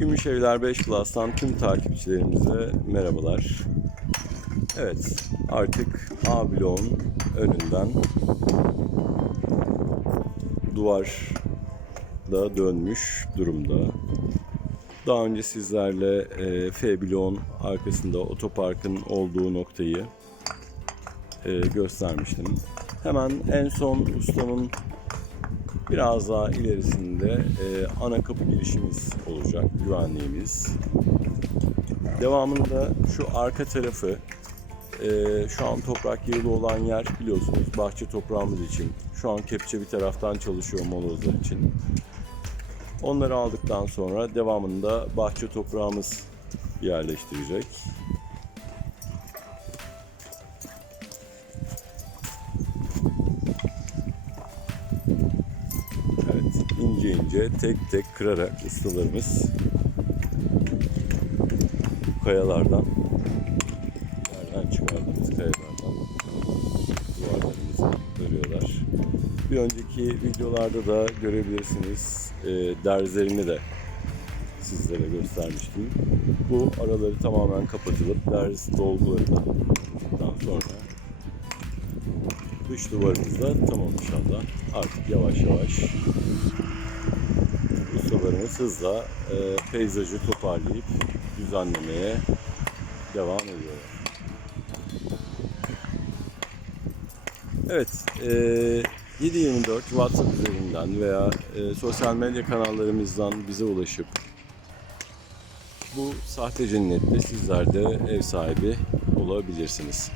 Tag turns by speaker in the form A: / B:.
A: Gümüş Evler 5 Plus'tan tüm takipçilerimize merhabalar. Evet, artık A bloğun önünden duvar da dönmüş durumda. Daha önce sizlerle e, F bloğun arkasında otoparkın olduğu noktayı e, göstermiştim. Hemen en son ustamın biraz daha ilerisinde e, ana kapı girişimiz olacak, güvenliğimiz. Devamında şu arka tarafı, e, şu an toprak yığılı olan yer biliyorsunuz bahçe toprağımız için. Şu an kepçe bir taraftan çalışıyor molozlar için. Onları aldıktan sonra devamında bahçe toprağımız yerleştirecek. İnce tek tek kırarak ustalarımız kayalardan nereden çıkardığımız kayalardan duvarlarımızı örüyorlar. Bir önceki videolarda da görebilirsiniz e, derzlerini de sizlere göstermiştim. Bu araları tamamen kapatılıp derz dolgularından sonra dış duvarımız da tamam inşallah. Artık yavaş yavaş ustalarımız hızla e, peyzajı toparlayıp düzenlemeye devam ediyorlar. Evet, e, 724 WhatsApp üzerinden veya e, sosyal medya kanallarımızdan bize ulaşıp bu sahte cennette sizler de ev sahibi olabilirsiniz.